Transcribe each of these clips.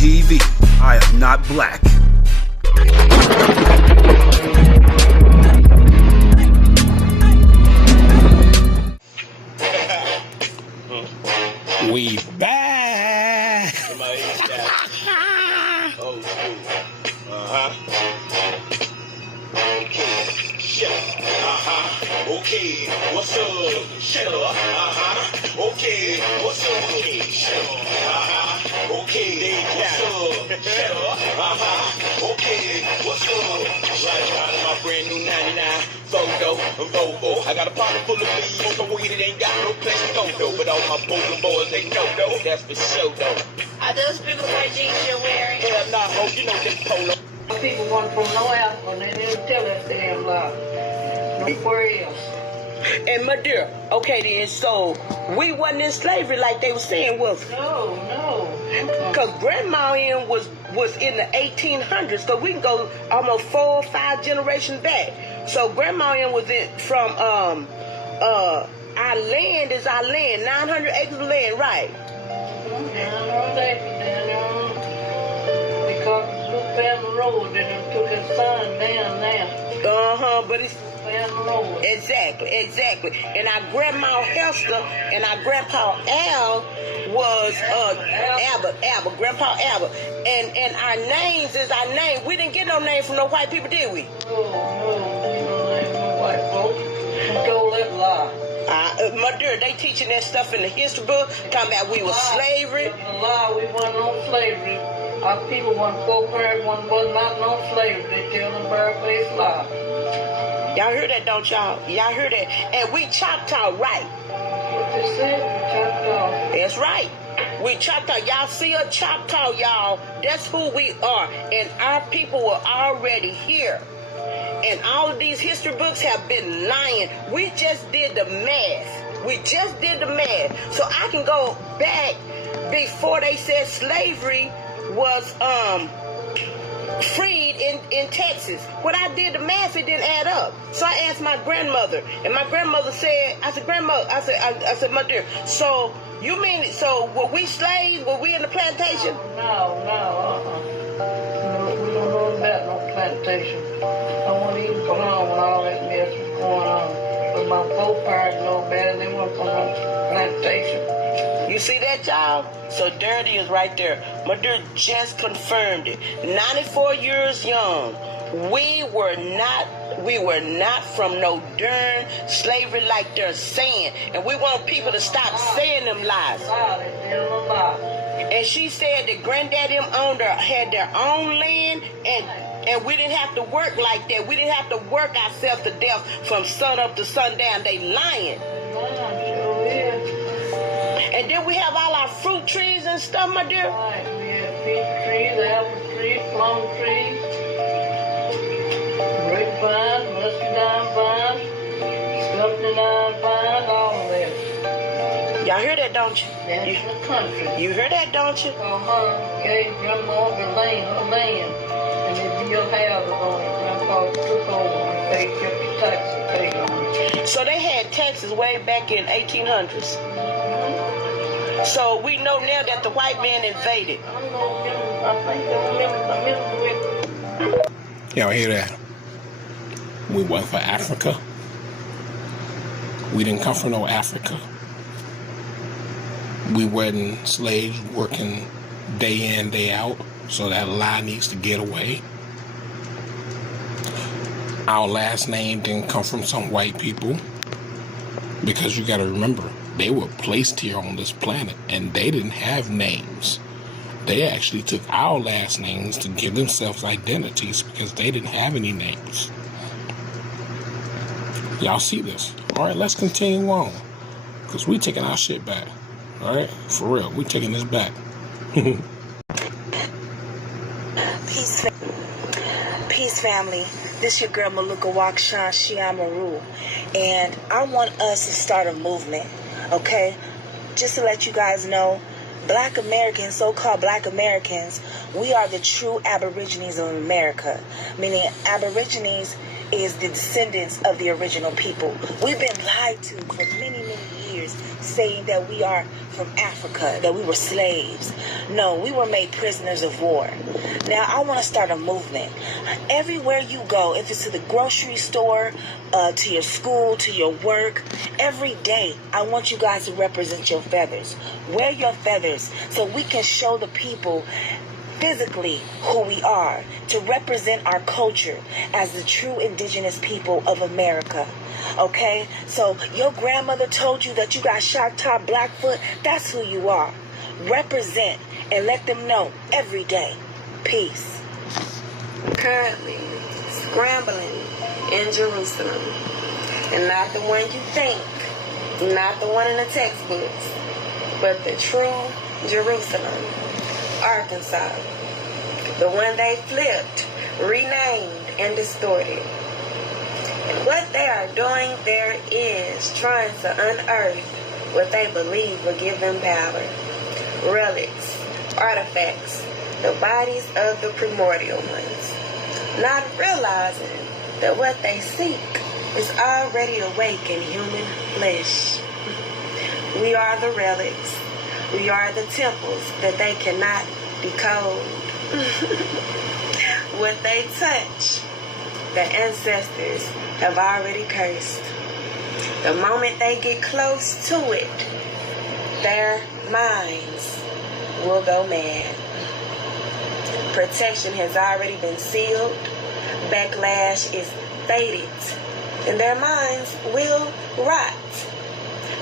TV. I am not black. We back. Oh, okay, shut up. Okay, what's up? Shut up. Okay, what's up? Okay, shut up. Okay, what's up? Shut up. Okay, what's up? Right around in my brand new 99 Volvo. I got a pocket full of leaves, so weed it ain't got no place to go though. But all my boys, they know though. That's for sure though. Are those big white jeans you're wearing? Hell nah, ho, you know this polo. People want from no alcohol, and they didn't tell that damn lie. Nowhere else. And my dear, okay then, so we wasn't in slavery like they were saying, was it? No. Because Grandma in was in the 1800s, so we can go almost 4 or 5 generations back. So Grandma in was from our land is our land, 900 acres of land, right? 900 acres down there. Because down the road, they done took his son down there. But it's down the road. Exactly. And our grandma Hester and our grandpa Al was Albert, Grandpa Albert. And our names is our name. We didn't get no name from no white people, did we? No, we don't name no white folks. Who told that lie? My dear, they teaching that stuff in the history book, talking about we was slavery. A lie, we wasn't on slavery. Our people weren't four-parent, was not on slavery. They tell them bird-faced lie. Y'all hear that, don't y'all? Y'all hear that? And we Choctaw, right? What they said, Choctaw. That's right. We Choctaw. Y'all see a Choctaw, y'all. That's who we are. And our people were already here. And all of these history books have been lying. We just did the math. So I can go back before they said slavery was freed in Texas. When I did the math, it didn't add up. So I asked my grandmother, and my grandmother said, I said, my dear, so you mean, so were we slaves? Were we in the plantation? No, we don't know about no plantation. I wasn't even belong when all that mess was going on. But my foreparents know better. They weren't from no plantation. You see that, y'all? So there it is right there. My dear just confirmed it. 94 years young. We were not from no darn slavery like they're saying. And we want people to stop saying them lies. And she said that granddaddy had their own land and we didn't have to work like that. We didn't have to work ourselves to death from sun up to sundown. They lying. And then we have all our fruit trees and stuff, my dear. Right, we have peach trees, apple trees, plum trees, grapevines, muscadine vines, scuppernine vines, all of that. Y'all hear that, don't you? That's the country. You hear that, don't you? Gave Grandma her land, and they built houses on it. Grandpa took over and they kept the taxes paid on it. So they had taxes way back in 1800s. So we know now that the white man invaded. Y'all hear that? We went for Africa. We didn't come from no Africa. We wasn't slaves working day in, day out. So that lie needs to get away. Our last name didn't come from some white people. Because you got to remember, they were placed here on this planet and they didn't have names. They actually took our last names to give themselves identities because they didn't have any names. Y'all see this? All right, let's continue on because we taking our shit back. All right, for real, we taking this back. Peace, family. This your girl Maluka Wakshan Shiamaru, and I want us to start a movement, okay? Just to let you guys know, Black Americans, so-called Black Americans, we are the true Aborigines of America, meaning Aborigines is the descendants of the original people. We've been lied to for many, many years, saying that we are from Africa, that we were slaves. No, we were made prisoners of war. Now, I want to start a movement. Everywhere you go, if it's to the grocery store, to your school, to your work, every day, I want you guys to represent your feathers. Wear your feathers so we can show the people physically who we are, to represent our culture as the true indigenous people of America. Okay? So your grandmother told you that you got shot top Blackfoot. That's who you are. Represent and let them know every day. Peace. Currently scrambling in Jerusalem, and not the one you think, not the one in the textbooks, but the true Jerusalem, Arkansas, the one they flipped, renamed, and distorted. And what they are doing there is trying to unearth what they believe will give them power. Relics, artifacts, the bodies of the primordial ones, not realizing that what they seek is already awake in human flesh. We are the relics. We are the temples that they cannot decode. What they touch, the ancestors have already cursed. The moment they get close to it, their minds will go mad. Protection has already been sealed. Backlash is fated. And their minds will rot.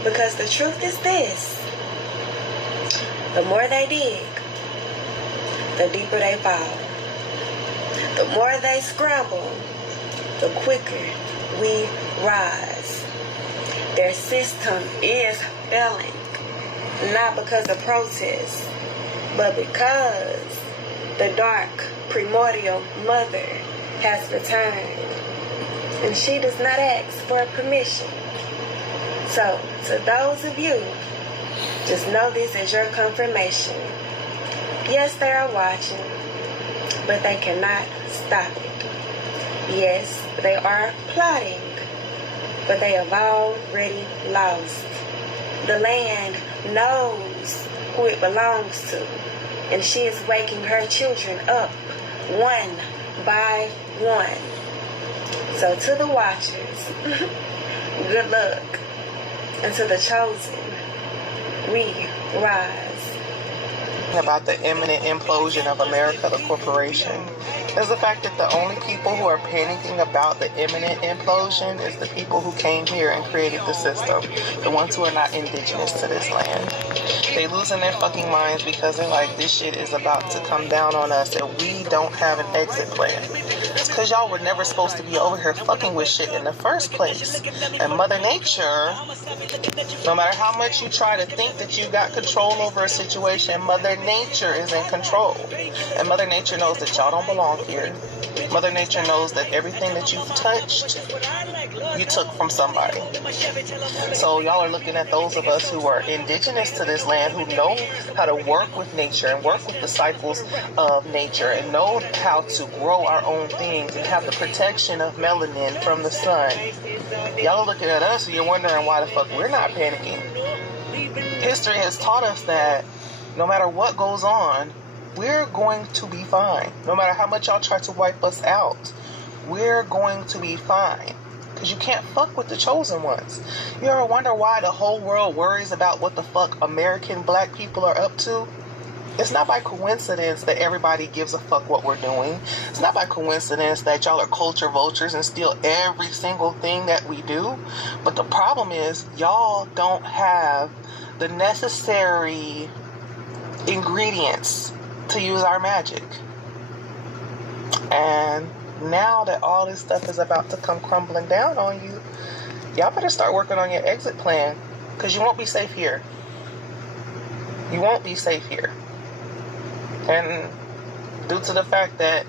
Because the truth is this. The more they dig, the deeper they fall. The more they scramble, the quicker we rise. Their system is failing. Not because of protests, but because the dark primordial mother has returned, and she does not ask for permission. So, to those of you, just know this as your confirmation. Yes, they are watching, but they cannot stop it. Yes, they are plotting, but they have already lost. The land knows who it belongs to, and she is waking her children up one by one. So to the watchers, good luck. And to the chosen, we rise. About the imminent implosion of America, the corporation, is the fact that the only people who are panicking about the imminent implosion is the people who came here and created the system, the ones who are not indigenous to this land. They losing their fucking minds because they're like, this shit is about to come down on us and we don't have an exit plan. It's because y'all were never supposed to be over here fucking with shit in the first place. And Mother Nature, no matter how much you try to think that you got control over a situation, Mother Nature is in control. And Mother Nature knows that y'all don't belong here. Mother Nature knows that everything that you've touched, you took from somebody. So y'all are looking at those of us who are indigenous to this land, who know how to work with nature and work with the cycles of nature and know how to grow our own things and have the protection of melanin from the sun. Y'all are looking at us and you're wondering why the fuck we're not panicking. History has taught us that no matter what goes on, we're going to be fine. No matter how much y'all try to wipe us out, we're going to be fine. Because you can't fuck with the chosen ones. You ever wonder why the whole world worries about what the fuck American black people are up to? It's not by coincidence that everybody gives a fuck what we're doing. It's not by coincidence that y'all are culture vultures and steal every single thing that we do. But the problem is, y'all don't have the necessary ingredients to use our magic. And now that all this stuff is about to come crumbling down on you, y'all better start working on your exit plan, because you won't be safe here. You won't be safe here. And due to the fact that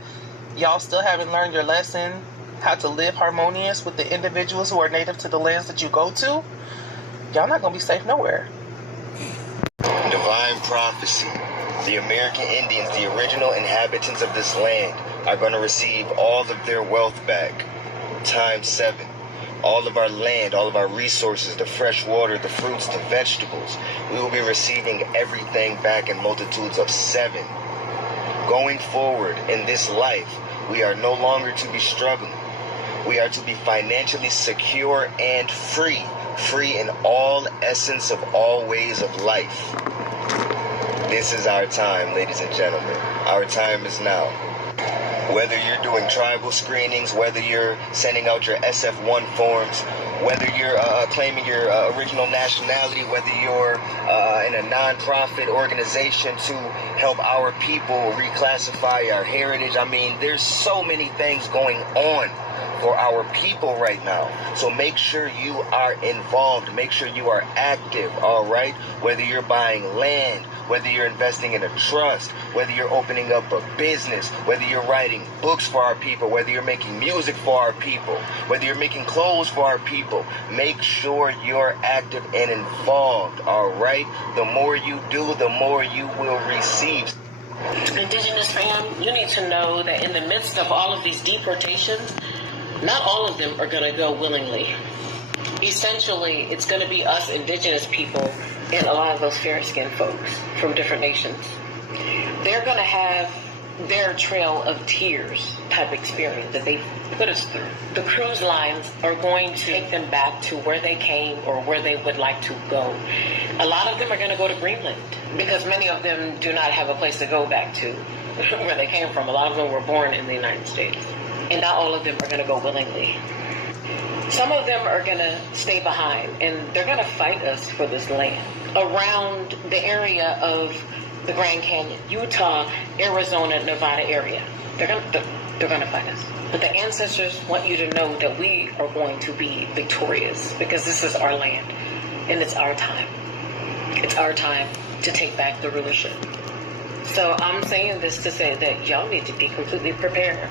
y'all still haven't learned your lesson, how to live harmonious with the individuals who are native to the lands that you go to, y'all not going to be safe nowhere. Divine prophecy. The American Indians, the original inhabitants of this land, are going to receive all of their wealth back, times 7. all of our land, all of our resources, the fresh water, the fruits, the vegetables. We will be receiving everything back in multitudes of 7. Going forward in this life, we are no longer to be struggling. We are to be financially secure and free. Free in all essence of all ways of life. This is our time, ladies and gentlemen. Our time is now. Whether you're doing tribal screenings, whether you're sending out your SF1 forms, whether you're claiming your original nationality, whether you're in a non-profit organization to help our people reclassify our heritage. I mean, there's so many things going on for our people right now. So make sure you are involved. Make sure you are active, all right? Whether you're buying land, whether you're investing in a trust, whether you're opening up a business, whether you're writing books for our people, whether you're making music for our people, whether you're making clothes for our people, make sure you're active and involved, all right? The more you do, the more you will receive. Indigenous fam, you need to know that in the midst of all of these deportations, not all of them are going to go willingly. Essentially, it's going to be us indigenous people and a lot of those fair-skinned folks from different nations. They're going to have their trail of tears type experience that they put us through. The cruise lines are going to take them back to where they came or where they would like to go. A lot of them are going to go to Greenland because many of them do not have a place to go back to where they came from. A lot of them were born in the United States. And not all of them are going to go willingly. Some of them are going to stay behind, and they're going to fight us for this land. Around the area of the Grand Canyon, Utah, Arizona, Nevada area, they're going to fight us. But the ancestors want you to know that we are going to be victorious because this is our land, and it's our time. It's our time to take back the rulership. So I'm saying this to say that y'all need to be completely prepared.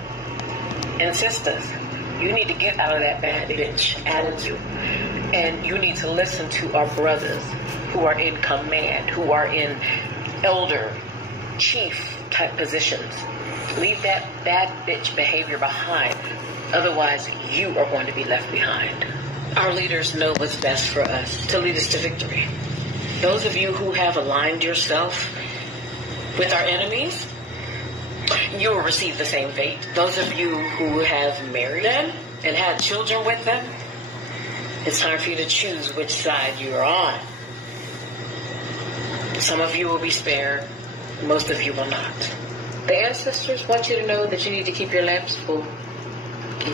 And sisters, you need to get out of that bad bitch attitude. And you need to listen to our brothers who are in command, who are in elder, chief type positions. Leave that bad bitch behavior behind. Otherwise, you are going to be left behind. Our leaders know what's best for us to lead us to victory. Those of you who have aligned yourself with our enemies, you will receive the same fate. Those of you who have married them and had children with them, it's time for you to choose which side you are on. Some of you will be spared. Most of you will not. The ancestors want you to know that you need to keep your lamps full.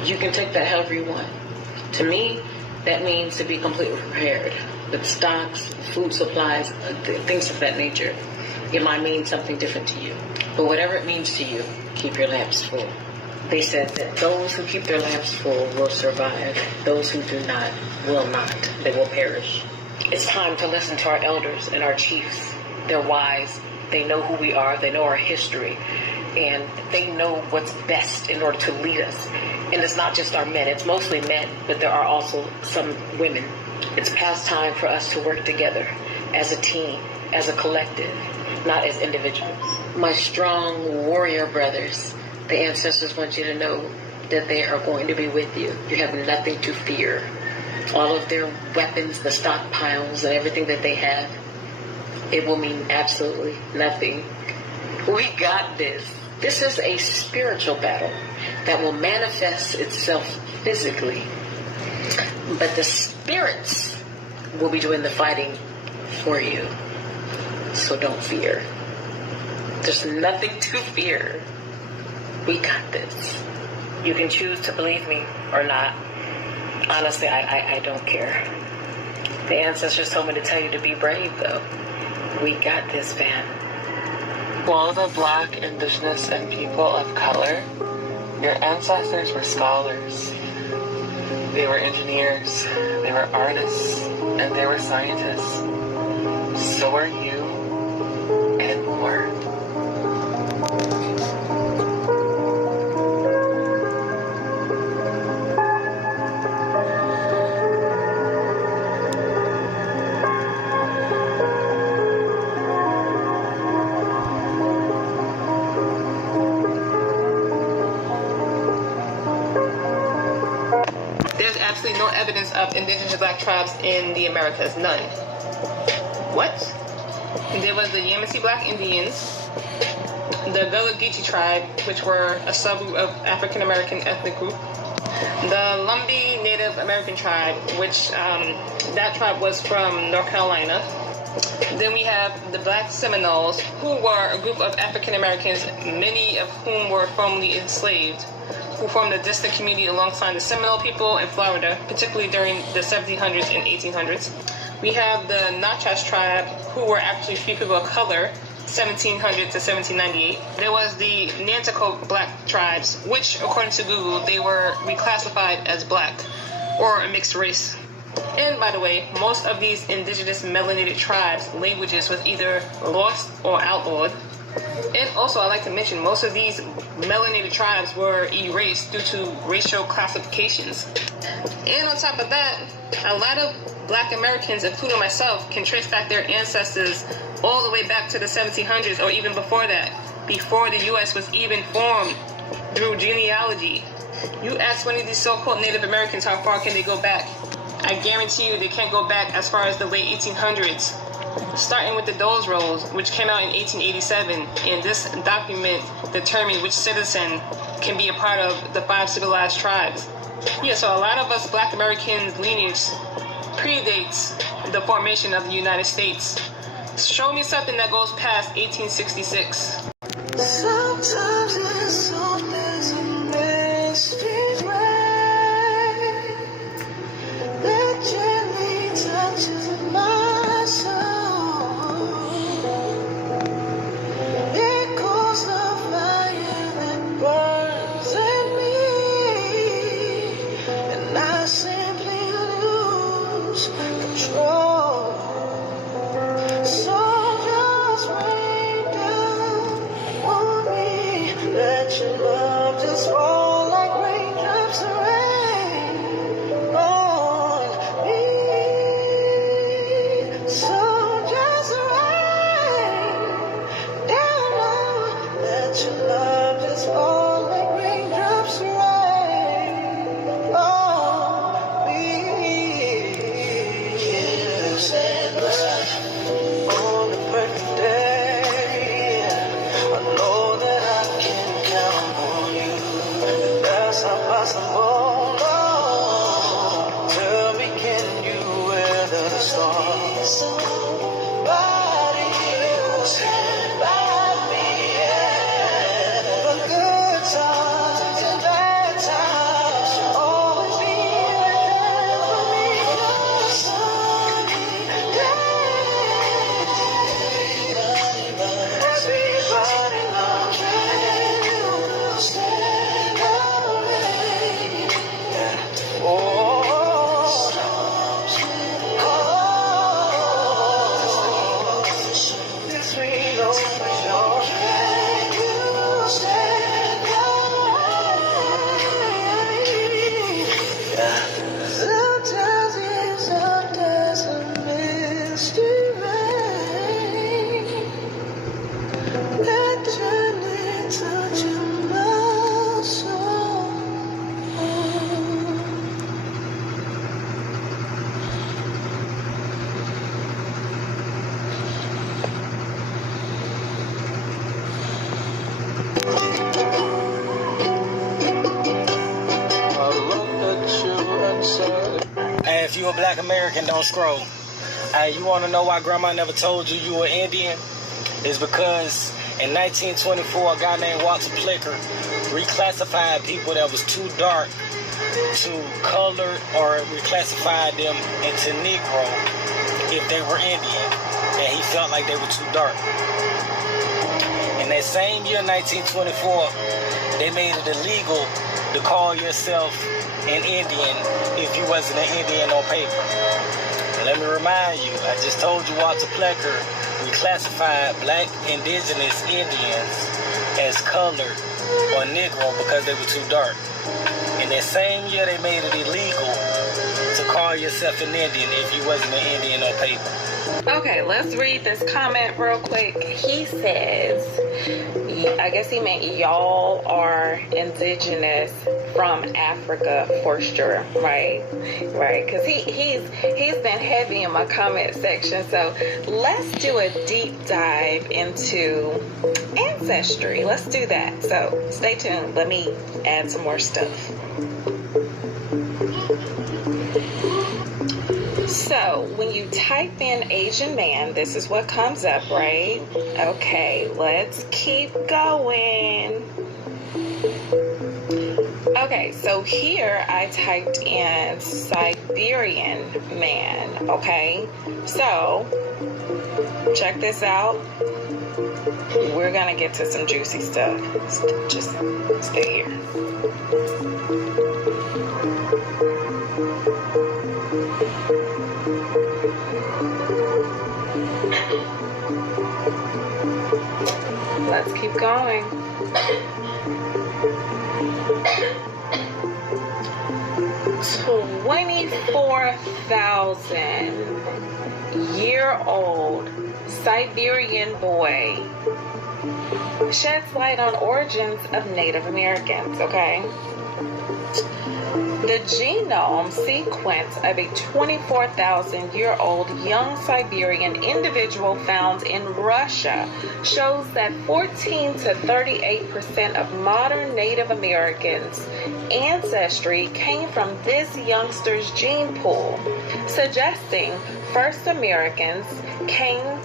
You can take that however you want. To me, that means to be completely prepared with stocks, food supplies, things of that nature. It might mean something different to you. But whatever it means to you, keep your lamps full. They said that those who keep their lamps full will survive. Those who do not will not. They will perish. It's time to listen to our elders and our chiefs. They're wise. They know who we are. They know our history. And they know what's best in order to lead us. And it's not just our men. It's mostly men, but there are also some women. It's past time for us to work together as a team, as a collective, not as individuals. My strong warrior brothers, the ancestors want you to know that they are going to be with you. You have nothing to fear. All of their weapons, the stockpiles, and everything that they have, it will mean absolutely nothing. We got this. This is a spiritual battle that will manifest itself physically. But the spirits will be doing the fighting for you. So don't fear. There's nothing to fear. We got this. You can choose to believe me or not. Honestly, I don't care. The ancestors told me to tell you to be brave, though. We got this, fam. To all the Black, Indigenous, and people of color, your ancestors were scholars. They were engineers, they were artists, and they were scientists. So are you, and more. evidence of indigenous black tribes in the Americas. None. What? There was the Yamasee Black Indians, the Gullah Geechee tribe, which were a subgroup of African American ethnic group, the Lumbee Native American tribe, which that tribe was from North Carolina. Then we have the Black Seminoles, who were a group of African Americans, many of whom were formerly enslaved, who formed a distant community alongside the Seminole people in Florida, particularly during the 1700s and 1800s. We have the Natchez tribe, who were actually free people of color, 1700 to 1798. There was the Nanticoke black tribes, which, according to Google, they were reclassified as black, or a mixed race. And by the way, most of these indigenous melanated tribes' languages was either lost or outlawed. And also, I'd like to mention, most of these melanated tribes were erased due to racial classifications. And on top of that, a lot of Black Americans, including myself, can trace back their ancestors all the way back to the 1700s or even before that, before the U.S. was even formed through genealogy. You ask one of these so-called Native Americans how far can they go back. I guarantee you they can't go back as far as the late 1800s. Starting with the Doles Rolls, which came out in 1887, and this document determined which citizen can be a part of the 5 civilized tribes. Yeah, so a lot of us Black Americans' lineage predates the formation of the United States. Show me something that goes past 1866. Sometimes it's so mystery that gently touches my soul. It calls the fire that burns in me, and I simply lose control. So just rain down on me, let your love just fall like raindrops of rain on me. So just rain down on, let your love just fall like raindrops of rain on me. Kiss and blood on the perfect day. I know that I can count on you. That's not possible. No. Tell me, can you weather the storm? Somebody will stand by me, yeah. For good times and bad times, you'll always be right there for me. Sunny day, everybody loves you. Stand up, yeah. Oh. This we know for sure. Can you stand up? Yeah. Sometimes it's a mystery that gently touches my soul. Hey, if you a Black American, don't scroll. Hey, you want to know why Grandma never told you you were Indian? It's because in 1924, a guy named Walter Plicker reclassified people that was too dark to color, or reclassified them into Negro if they were Indian, and he felt like they were too dark. In that same year, 1924, they made it illegal to call yourself an Indian if you wasn't an Indian on paper. And let me remind you, I just told you Walter Plicker reclassified Black indigenous Indians as colored or Negro because they were too dark. In that same year, they made it illegal to call yourself an Indian if you wasn't an Indian on paper. Okay, let's read this comment real quick. He says, I guess he meant y'all are indigenous from Africa for sure, right? Because he's been heavy in my comment section. So let's do a deep dive into ancestry. Let's do that. So stay tuned. Let me add some more stuff. So when you type in Asian man, this is what comes up, right? Okay, let's keep going. Okay, so here I typed in Siberian man, okay? So check this out. We're gonna get to some juicy stuff. Just stay here. Let's keep going. $24,000-year-old Siberian boy sheds light on origins of Native Americans, okay? The genome sequence of a 24,000-year-old young Siberian individual found in Russia shows that 14 to 38% of modern Native Americans' ancestry came from this youngster's gene pool, suggesting first Americans came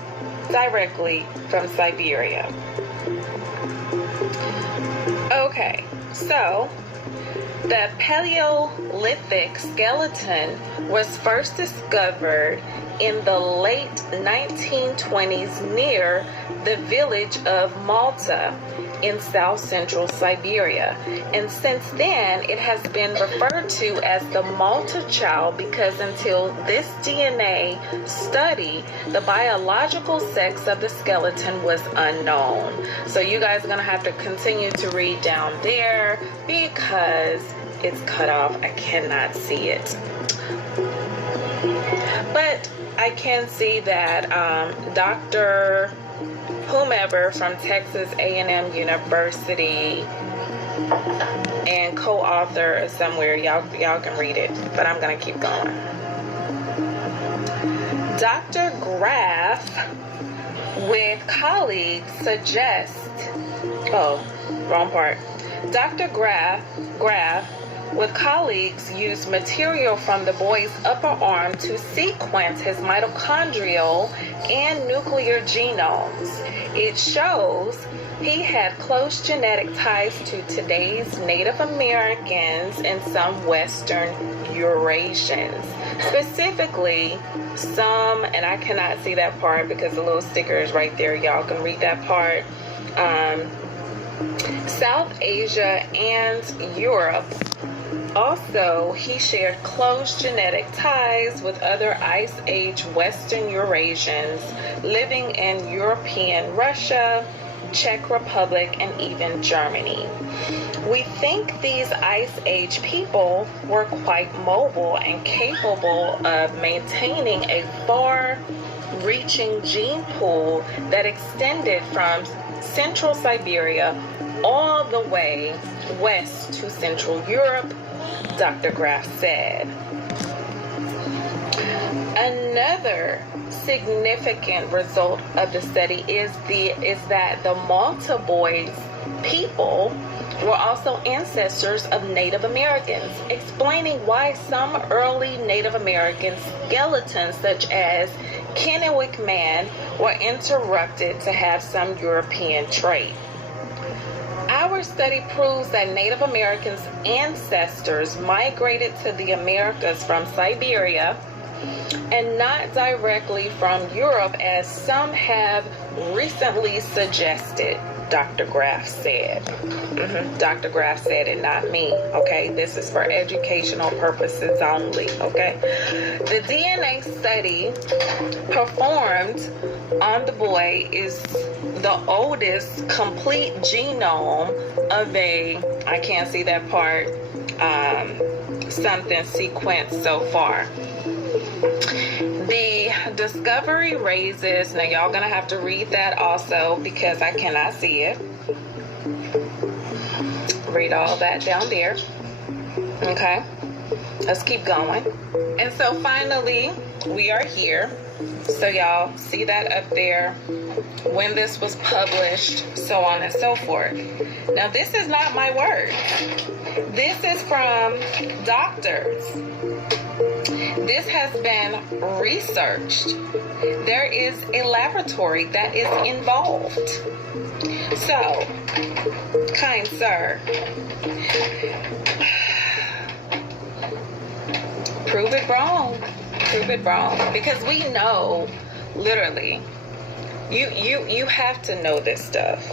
directly from Siberia. Okay, so the Paleolithic skeleton was first discovered in the late 1920s near the village of Malta in south-central Siberia. And since then, it has been referred to as the Malta child because until this DNA study, the biological sex of the skeleton was unknown. So you guys are going to have to continue to read down there because it's cut off. I cannot see it. But I can see that Dr. whomever from Texas A&M University and co-author somewhere, y'all can read it, but I'm going to keep going. Dr. Graf with colleagues Dr. Graf with colleagues used material from the boy's upper arm to sequence his mitochondrial and nuclear genomes. It shows he had close genetic ties to today's Native Americans and some Western Eurasians. Specifically, some, and I cannot see that part because the little sticker is right there. Y'all can read that part. South Asia and Europe. Also, he shared close genetic ties with other Ice Age Western Eurasians living in European Russia, Czech Republic, and even Germany. We think these Ice Age people were quite mobile and capable of maintaining a far-reaching gene pool that extended from central Siberia all the way west to Central Europe, Dr. Graf said. Another significant result of the study is that the Malta boys' people were also ancestors of Native Americans, explaining why some early Native American skeletons, such as Kennewick man, were interrupted to have some European trait. Our study proves that Native Americans' ancestors migrated to the Americas from Siberia and not directly from Europe, as some have recently suggested, Dr. Graf said. Dr. Graf said it, not me, okay? This is for educational purposes only, okay? The DNA study performed on the boy is the oldest complete genome of I can't see that part, something sequenced so far. The Discovery raises, now y'all gonna have to read that also because I cannot see it. Read all that down there. Okay, let's keep going. And so finally, we are here. So y'all see that up there, when this was published, so on and so forth. Now this is not my word. This is from doctors. This has been researched. There is a laboratory that is involved. So, kind sir, prove it wrong. Prove it wrong. Because we know, literally, you have to know this stuff.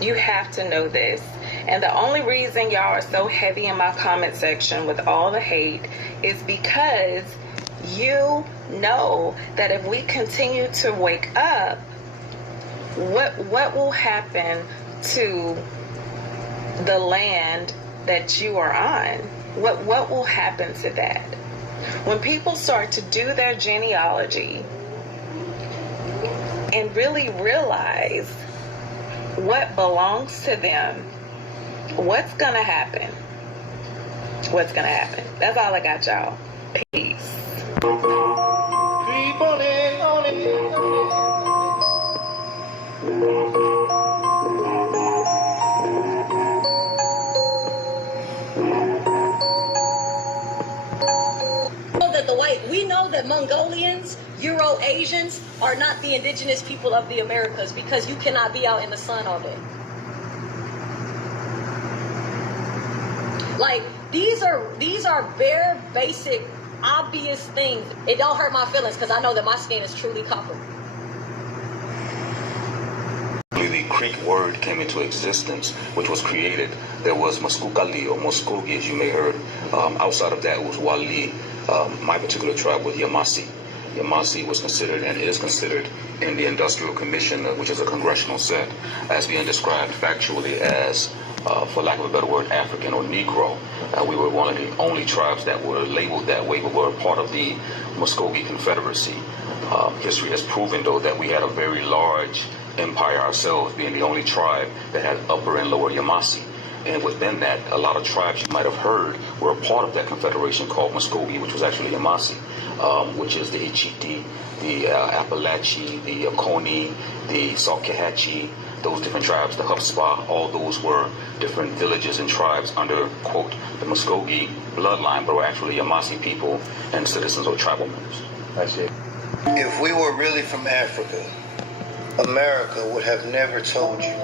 You have to know this. And the only reason y'all are so heavy in my comment section with all the hate is because you know that if we continue to wake up, what will happen to the land that you are on? What will happen to that? When people start to do their genealogy and really realize what belongs to them, what's gonna happen? What's gonna happen? That's all I got, y'all. Peace. We know that Mongolians, Euro-Asians are not the indigenous people of the Americas because you cannot be out in the sun all day. Like, these are very basic, obvious things. It don't hurt my feelings because I know that my skin is truly copper. The Creek word came into existence, which was created. There was Muskukali or Muskogi, as you may have heard. Outside of that, it was Wali. My particular tribe was Yamasi. Yamasi was considered and is considered in the Industrial Commission, which is a congressional set, as being described factually as, for lack of a better word, African or Negro. We were one of the only tribes that were labeled that way, but were a part of the Muskogee Confederacy. History has proven, though, that we had a very large empire ourselves, being the only tribe that had upper and lower Yamasi. And within that, a lot of tribes you might have heard were a part of that confederation called Muskogee, which was actually Yamasi, which is the Ichiti, the Appalachee, the Oconee, the Salkehatchee, those different tribes, the Hupspa, all those were different villages and tribes under, quote, the Muskogee bloodline, but were actually Yamasi people and citizens or tribal members. That's it. If we were really from Africa, America would have never told you.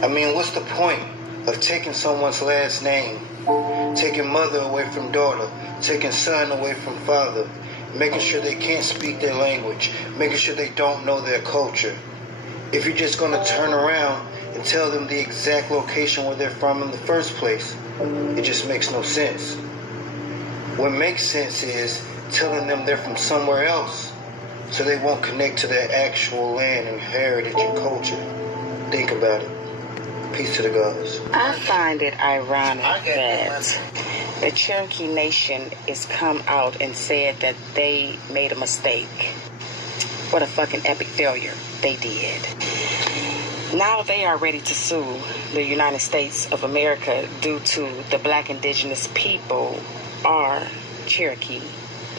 I mean, what's the point of taking someone's last name, taking mother away from daughter, taking son away from father, making sure they can't speak their language, making sure they don't know their culture? If you're just going to turn around and tell them the exact location where they're from in the first place, it just makes no sense. What makes sense is telling them they're from somewhere else so they won't connect to their actual land and heritage and culture. Think about it. Peace to the gods. I find it ironic that the Cherokee Nation has come out and said that they made a mistake. What a fucking epic failure they did. Now they are ready to sue the United States of America due to the black indigenous people are Cherokee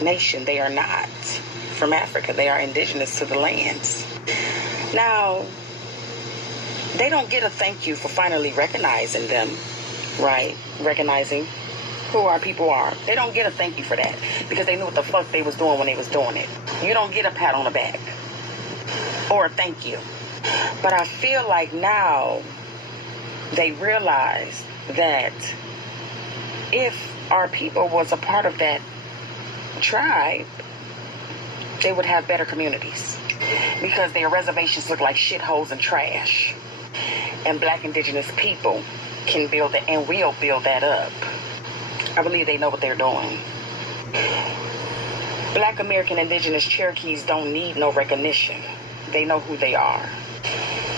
Nation. They are not from Africa. They are indigenous to the lands. Now, they don't get a thank you for finally recognizing them, right? Recognizing who our people are. They don't get a thank you for that because they knew what the fuck they was doing when they was doing it. You don't get a pat on the back or a thank you. But I feel like now they realize that if our people was a part of that tribe, they would have better communities because their reservations look like shitholes and trash. And black indigenous people can build it and will build that up. I believe they know what they're doing. Black American indigenous Cherokees don't need no recognition. They know who they are.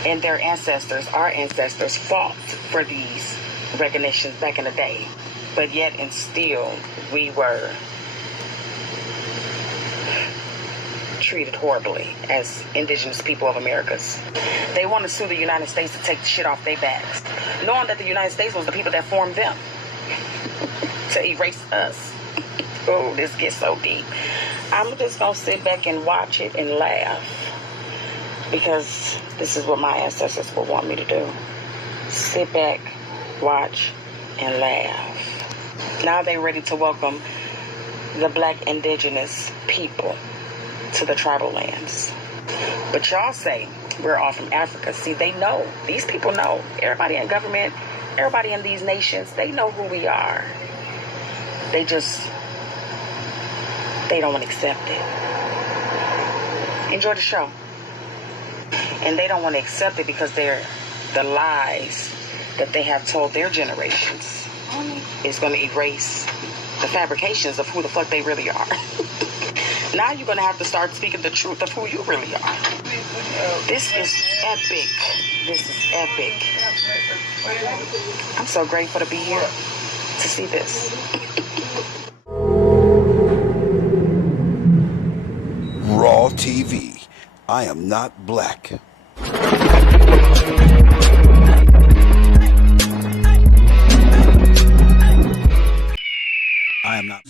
And their ancestors, our ancestors, fought for these recognitions back in the day. But yet and still, we were treated horribly as indigenous people of Americas. They want to sue the United States to take the shit off their backs, knowing that the United States was the people that formed them to erase us. Oh, this gets so deep. I'm just going to sit back and watch it and laugh, because this is what my ancestors would want me to do. Sit back, watch, and laugh. Now they're ready to welcome the black indigenous people to the tribal lands. But y'all say we're all from Africa. See, they know. These people know. Everybody in government, everybody in these nations, they know who we are. They don't want to accept it. Enjoy the show. And they don't want to accept it because they're the lies that they have told their generations is going to erase the fabrications of who the fuck they really are. Now you're going to have to start speaking the truth of who you really are. This is epic. This is epic. I'm so grateful to be here to see this. Raw TV. I am not black. I am not.